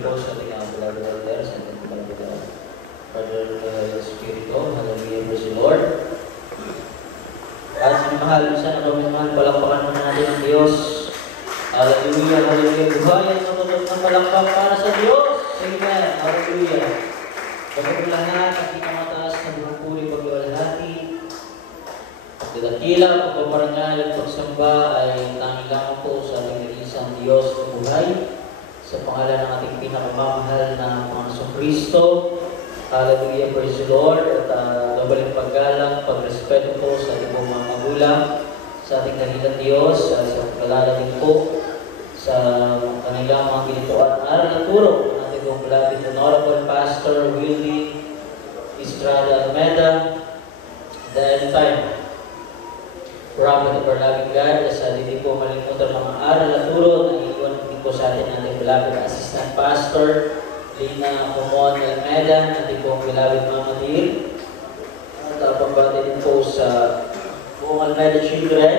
niyo po sa ating beloved elder, sa ating beloved Brother Espiritu. Hallelujah, praise the Lord. At sinimahal, sana ba minamahal, palakpakan mo natin ang Diyos. Hallelujah, hallelujah. Buhay at matutog ng palakpak para sa Diyos. Amen, hallelujah. Bago lahat, ang pinakamataas na bumupuli pag-iwalhati. Pagdadakila, pagpaparangal at pagsamba ay tanging lamang po sa ating isang Diyos na buhay. Sa pangalan ng ating pinakamamahal na Panginoong Kristo. Hallelujah, praise the Lord. At gabaling paggalang, pagrespeto po sa ating mga magulang, sa ating dahilan Diyos, sa pagkalala din po sa kanilang mga ginituan aral at turo ng ating pong beloved Honorable Pastor Willie Estrada Almeda, the end time Prophet of our loving God. Sa hindi po malimutan mga aral at turo na iiwan din po sa atin ating beloved Assistant Pastor Lina Pomon Almeda, ating pong beloved Mama Dir, at pagbati din po sa buong Almeda Children,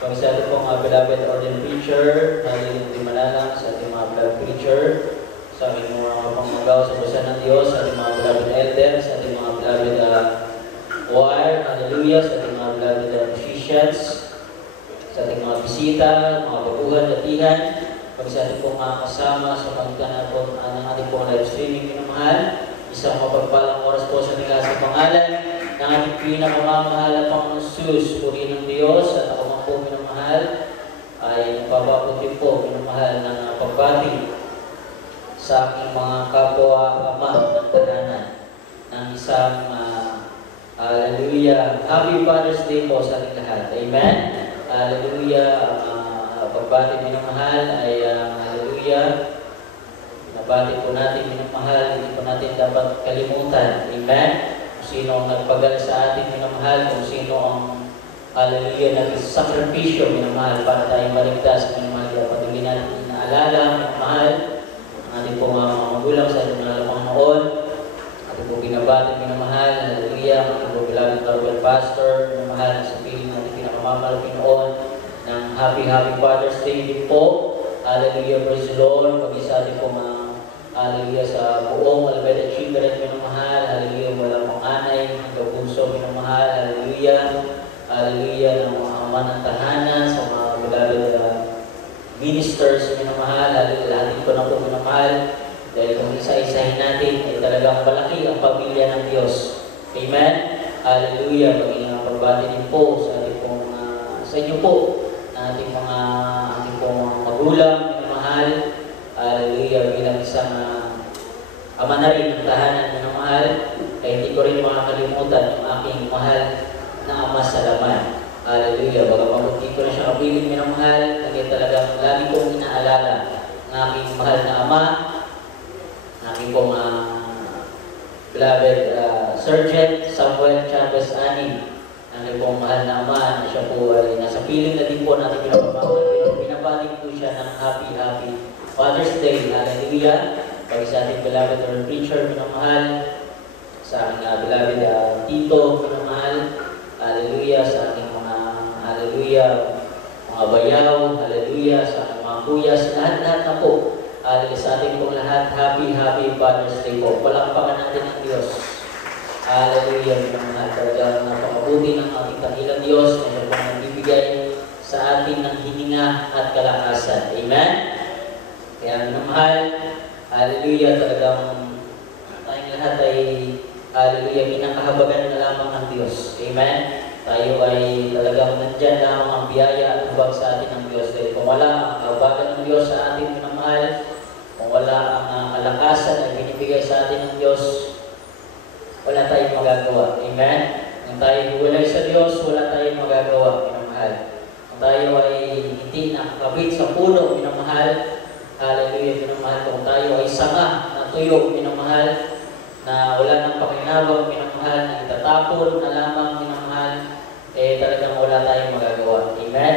kami sa ating pong beloved Ordained Preacher, Hallelujah di Malalang, sa ating mga beloved Preacher, sa ating mga pangmagaw sa basa ng Diyos, sa ating mga beloved Elder, sa ating mga beloved choir, Hallelujah, sa ating mga beloved musicians, sa ating mga bisita, mga baguhan, datihan, pag sa ating pong kasama sa pagkana po ng ating pong live streaming pinamahal, isang mapagpalang oras po sa nilasang pangalan ng ating pinakamamahal na Panginoon Jesus, purihin ng Diyos, at ako man po pinamahal ay napapabuti po pinamahal ng pagbati sa aking mga kapwa ama ng tahanan ng isang hallelujah, Happy Father's Day po sa ating lahat. Amen. Hallelujah. Pagbati minamahal ay hallelujah. Nabati po natin minamahal, hindi po natin dapat kalimutan. Amen. Kung sino ang nagpagal sa atin minamahal, kung sino ang hallelujah nag-sakripisyo minamahal para tayo maligtas minamahal, dapat hindi natin inaalala minamahal ang ating po mga magulang sa ating mga Panginoon. Ating po binabati minamahal, hallelujah. Ating po beloved Honorable Pastor minamahal, sa piling natin pinakamamahal Pinoon ng Happy Father's Day din po. Hallelujah, praise the Lord. Pag-isa din po mga hallelujah sa buong Almeda Children minamahal, hallelujah, walang panganay, hanggang puso minamahal, hallelujah, hallelujah, ng mga ama ng tahanan, sa mga beloved ministers minamahal, hallelujah, lahat ito na po minamahal, dahil kung isa-isahin natin ay talagang malaki ang pamilya ng Diyos. Amen. Hallelujah. Maging pagbati din po sa ating pong sa inyo po na ating pong mga magulang minamahal, hallelujah, bilang isang ama na rin ng tahanan minamahal, kaya hindi ko rin makakalimutan yung aking mahal na ama sa laman. Hallelujah. Bagamat hindi ko na siya kapiling minamahal, kaya talagang lagi kong inaalala ng aking mahal na ama, ng aking pong beloved Sergeant Samuel Chavez Ani, ang pong mahal na ama, na siya po ay nasa piling na din po natin pinapamahal. Pinabalik po siya ng Happy Father's Day. Hallelujah. Pag sa ating beloved Ordained Preacher, pinamahal. Sa aking beloved Tito, pinamahal. Hallelujah. Sa ating mga hallelujah, mga bayaw. Hallelujah. Sa aking mga kuyas. Lahat-lahat na po. Hallelujah. Sa ating pong lahat, Happy Father's Day po. Palakpakan natin ang Diyos. Hallelujah, minamahal, talagang napakabuti ng ating dakilang Diyos na siya pong nagbibigay sa atin ng hininga at kalakasan. Amen? Kaya minamahal, hallelujah, talagang tayong lahat ay hallelujah, kinakahabagan na lamang ng Diyos. Amen? Tayo ay talagang nandyan lamang ang biyaya at hubag sa atin ng Diyos. Dahil kung wala ang kahabagan ng Diyos sa atin minamahal, kung wala ang kalakasan na binibigay sa atin ng Diyos, wala tayong magagawa. Amen? Kung tayo huwalay sa Diyos, wala tayong magagawa, minamahal. Kung tayo ay hindi nakakabit sa puno, minamahal, hallelujah, minamahal. Kung tayo ay sanga na tuyo, minamahal, na wala nang pakinabang, minamahal, na itatapon na lamang, minamahal, talagang wala tayong magagawa. Amen?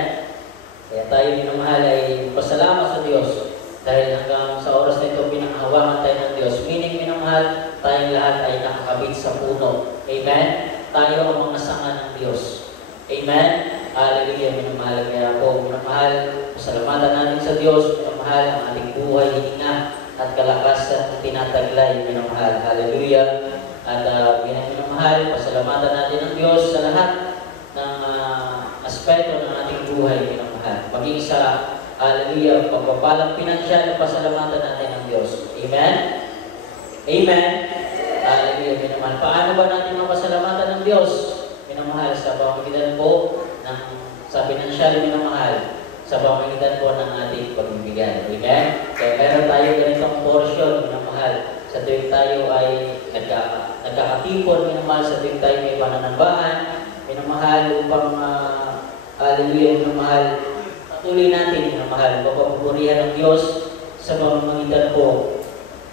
Kaya tayo, minamahal, ay pasalamat sa Diyos. Dahil hanggang sa oras na ito, pinanghawakan tayo ng Diyos. Meaning, minamahal, tayong lahat ay nakakabit sa puno. Amen? Tayo ang mga sanga ng Diyos. Amen? Hallelujah, minamahal. Kaya po, minamahal, pasalamatan natin sa Diyos, minamahal ang ating buhay, hininga at kalakasan na tinataglay, minamahal. Hallelujah. At minamahal, pasalamatan natin ang Diyos sa lahat ng aspeto ng ating buhay, minamahal. Maging sa, hallelujah, pagpapalang pinansyal, pasalamatan natin ang Diyos. Amen? Amen? Hallelujah, minamahal. Paano ba natin mapasalamatan ng Diyos? Minamahal, sa pamagitan po ng sa pinansyal, minamahal, sa pamagitan po ng ating pagbibigay. Amen? Kaya meron tayo ganitong portion, minamahal, sa tuwing tayo ay nagkakatipon, minamahal, sa tuwing tayo may pananambahan, minamahal, upang, hallelujah, minamahal, patuloy natin, minamahal, papapurihan ng Diyos sa pamamagitan po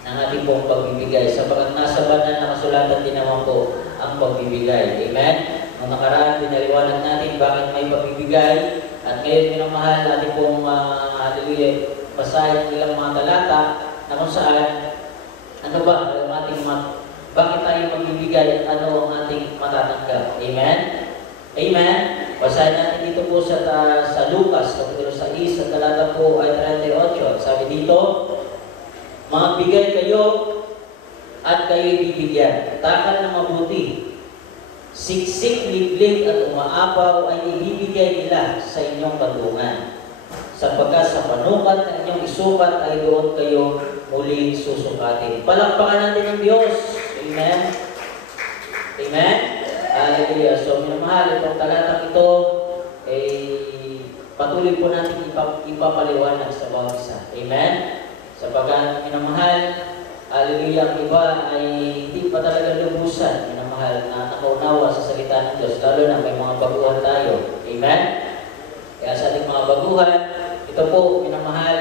ng ating pong pagbibigay. Sapagkat nasa banal na kasulatan din naman po ang pagbibigay. Amen? Noong nakaraan, pinaliwanag natin bakit may pagbibigay. At ngayon, minamahal, natin pong, hallelujah, basahin ilang mga talata na kung saan, ano ba ang ating bakit tayo magbibigay at ano ang ating matatanggap. Amen? Amen? Basahin natin dito po sa Lucas, kapitulo 6, sa talata po ay 38. Sabi dito, magbigay kayo at kayo'y bibigyan. Takal na mabuti. Siksik, liglig at umaapaw ay ibibigay nila sa inyong kadungan. Sapagkat sa panukat na inyong isukat ay doon kayo muling susukatin. Palakpakan natin ang Diyos. Amen? Amen? Hallelujah. So, minamahal, itong talatang ito, patuloy po natin ipapaliwanag sa bawat isa. Amen? Sapagkat, minamahal, hallelujah, ang iba ay hindi pa talaga lubusan, minamahal, na nakaunawa sa salita ng Diyos, lalo na may mga baguhan tayo. Amen? Kaya sa ating mga baguhan, ito po, minamahal,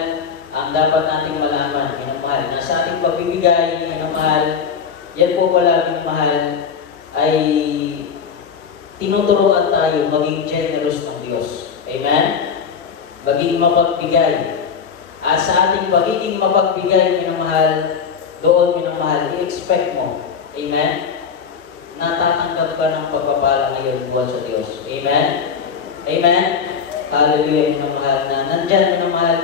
ang dapat nating malaman, minamahal, na sa ating pagbibigay, minamahal, yan po pala, minamahal, ay tinuturuan tayo maging generous ng Diyos. Amen? Maging mapagbigay. At sa ating pagiging mapagbigay, minamahal, doon, minamahal, i-expect mo. Amen? Natatanggap ka ng pagpapala ngayon buwan sa Diyos. Amen? Amen? Hallelujah, minamahal, na nandyan, minamahal,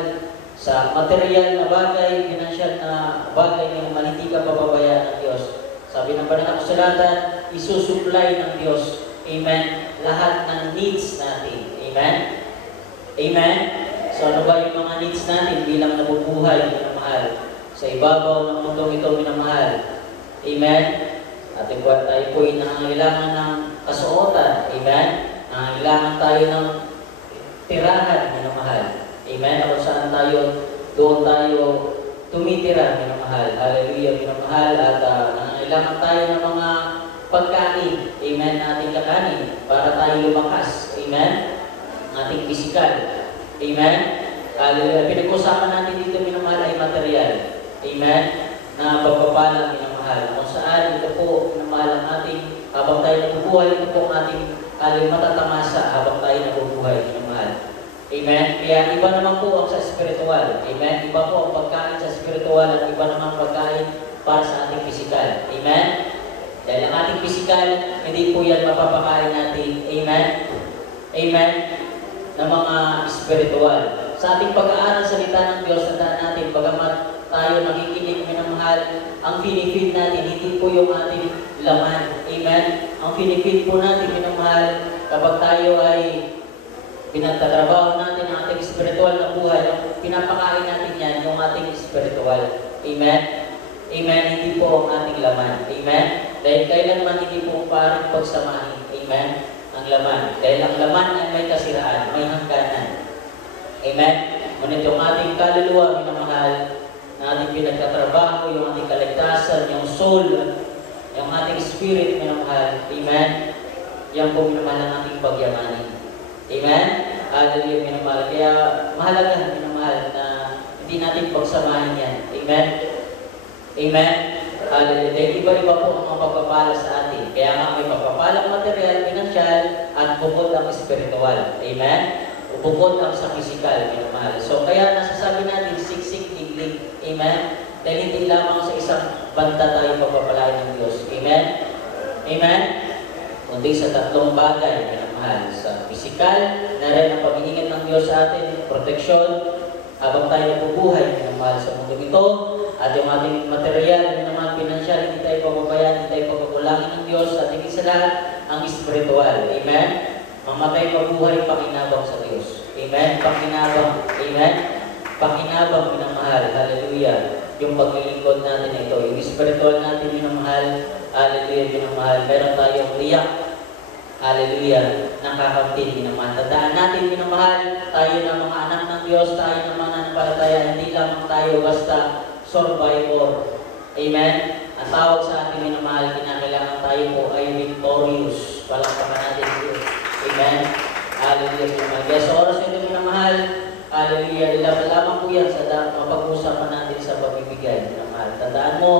sa material na bagay, financial na bagay, minamahal, hindi ka pababayaan ng Diyos. Sabi ng banal na kasulatan, isusupply ng Diyos. Amen? Lahat ng needs natin. Amen? Amen? So ano ba yung mga needs natin bilang nabubuhay, minamahal? Sa ibabaw ng mundong ito, minamahal. Amen? At tayo po ay nangangailangan ng kasuotan. Amen? Nangangailangan tayo ng tirahan, minamahal. Amen? Kung saan tayo, doon tayo tumitira, minamahal. Hallelujah, minamahal. At nangangailangan tayo ng mga pagkain. Amen? Ating kakanin para tayo lumakas. Amen? Ating pisikal. Amen? Hallelujah. Pinag-usapan natin dito, minamahal, ay material. Amen? Na pagpapala, minamahal. Kung saan, ito po, minamahal ang ating, habang tayo nabubuhay, ito po ang ating matatamasa habang tayo nabubuhay, minamahal. Amen? Kaya iba naman po ang sa spiritual. Amen? Iba po ang pagkain sa spiritual at iba naman ang pagkain para sa ating pisikal. Amen? Dahil ang ating pisikal, hindi po yan mapapakain natin. Amen? Amen? Na mga spiritual. Sa ating pag-aaral sa salita ng Diyos, tandaan natin, bagamat tayo nakikinig, minamahal, ang pinipid natin, hindi po yung ating laman. Amen? Ang pinipid po natin, minamahal, kapag tayo ay pinagtatrabaho natin ang ating spiritual na buhay, ang pinapakain natin yan, yung ating spiritual. Amen? Amen? Hindi po ang ating laman. Amen? Dahil kailanman hindi po parang pagsamahin. Amen? Ang laman. Dahil ang laman ay may kasiraan, may hangganan. Amen? Ngunit yung ating kaluluwa, minamahal, na ating pinagtatrabaho, yung ating kaligtasan, yung soul, yung ating spirit, minamahal. Amen? Yan po, minamahal, ang ating pagyamanin. Amen? Hallelujah, minamahal. Kaya mahalaga, minamahal, na hindi natin pagsamahin yan. Amen? Amen? Hallelujah. Dahil iba-iba po ang mga pagpapala sa atin. Kaya nga may pagpapalang material, financial, at bukod ang spiritual. Amen? Bukod ang sa physical, minamahal. So kaya nasasabi natin, siksik, liglig. Amen? Dahil hindi lamang sa isang banda tayo pagpapalain ng Diyos. Amen? Amen? Kundi sa tatlong bagay, minamahal. Sa physical, na rin ang pag-iingat ng Diyos sa atin, proteksyon, habang tayo nabubuhay, minamahal, sa mundo ito, At yung ating material, yung naman pinansyal, hindi tayo pababayaan, hindi tayo pagkakulangin ng Diyos, at higit sa lahat, ang spiritual. Amen? Mamatay mabuhay, pakinabang sa Diyos. Amen? Pakinabang. Amen? Pakinabang, minamahal. Hallelujah. Yung paglilingkod natin ito, yung spiritual natin, minamahal. Hallelujah, minamahal. Meron tayong riyak. Hallelujah. Nakakamtin, minamahal. Tandaan natin, minamahal. Tayo na mga anak ng Diyos, tayo na mga nanampalataya. Hindi lamang tayo basta survivor. Amen? Ang tawag sa ating minamahal, kinakailangan tayo po ay victorious. Palakpakan natin Diyos. Amen? Hallelujah, minamahal. Kaya sa oras nito, minamahal, hallelujah, lamang po yan sa mapag-usapan natin sa pagbibigay, minamahal. Tandaan mo,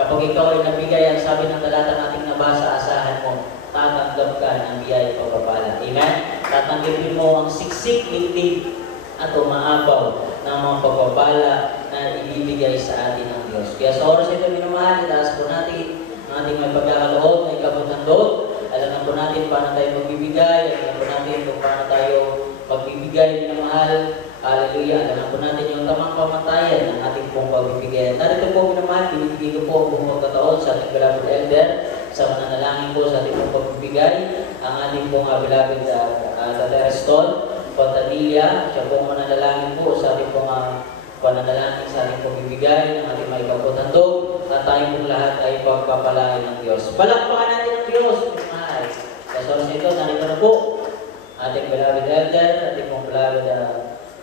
kapag ikaw ay nabigay, ang sabi ng talata nating nabasa, asahan mo, tatanggap ka ng biyaya pagpapala. Amen? Tatanggapin mo ang siksik, lindig, at umaabaw ng mga pagpapala na ibibigay sa atin ng Diyos. Kaya sa oras ito, minamahal, itaas po natin ang ating may pagkakaloob, may kabutang loob. Alam po natin paano tayo magbibigay, alam po natin kung paano tayo magbibigay, minamahal. Hallelujah. Alam po natin yung tamang pamantayan ng ating pong pagbibigay. Narito po, minamahal, binibigay ko po ang buong pagkataon sa ating beloved elder, sa mananalangin po sa ating pong pagbibigay, ang ating pong beloved Tata Ariston Fontanilla, siya pong mananalangin po sa ating pong pananalangin sa ating pagbibigay ng ating may kaputandog, at tayo pong lahat ay pagpapalain ng Diyos. Palakpakan natin ang Diyos, minamahal. Sa oras nito, narito na po ating beloved elder, ating pong beloved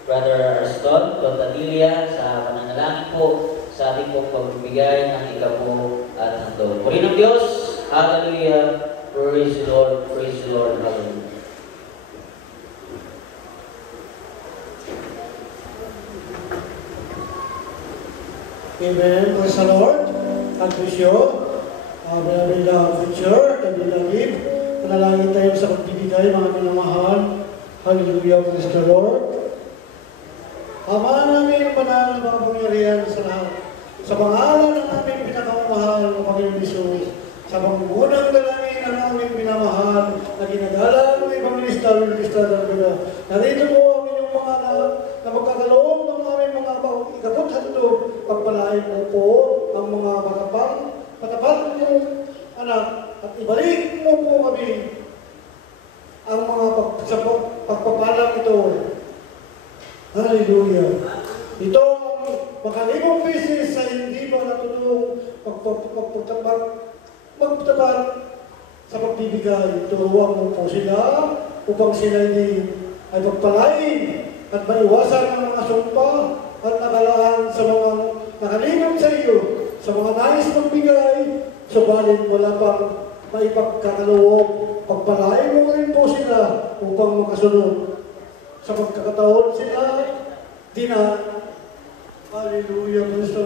Brother Ariston Fontanilla sa pananalangin po sa ating pong pagbibigay ng ikapo at handog. Puri ng Diyos, hallelujah, praise the Lord, hallelujah. Amen. Praise the Lord. God bless you. Beloved future, David, panalangin tayo sa pagbibigay, mga minamahal. Hallelujah, praise the Lord. Ama namin ang banal na mga pangyarihan sa lahat. Sa pangalan ng aming pinakamamahal ng Panginoon Jesus, sa panggunang dalangin ng aming minamahal na ginadala ng Evangelista Luis Darvida. Narito po ang inyong mga anak na magkakaloob ng aming mga ikapot hatutog. Pagpalain mo po ang mga matapat mong anak at ibalik mo po kami ang mga pagpapalang ito. Hallelujah. Ito ang makalimong beses sa hindi pa natutulong magtapat sa pagbibigay. Turuan mo po sila upang sila hindi ay pagpalain at maiwasan ang mga sumpa at nakalaan sa mga nakalimong sa iyo, sa mga nais magbigay, subalit wala pang maipagkakaloob. Pagpalain mo rin po sila upang makasunod. Sa pagkakataon sila, hallelujah, praise the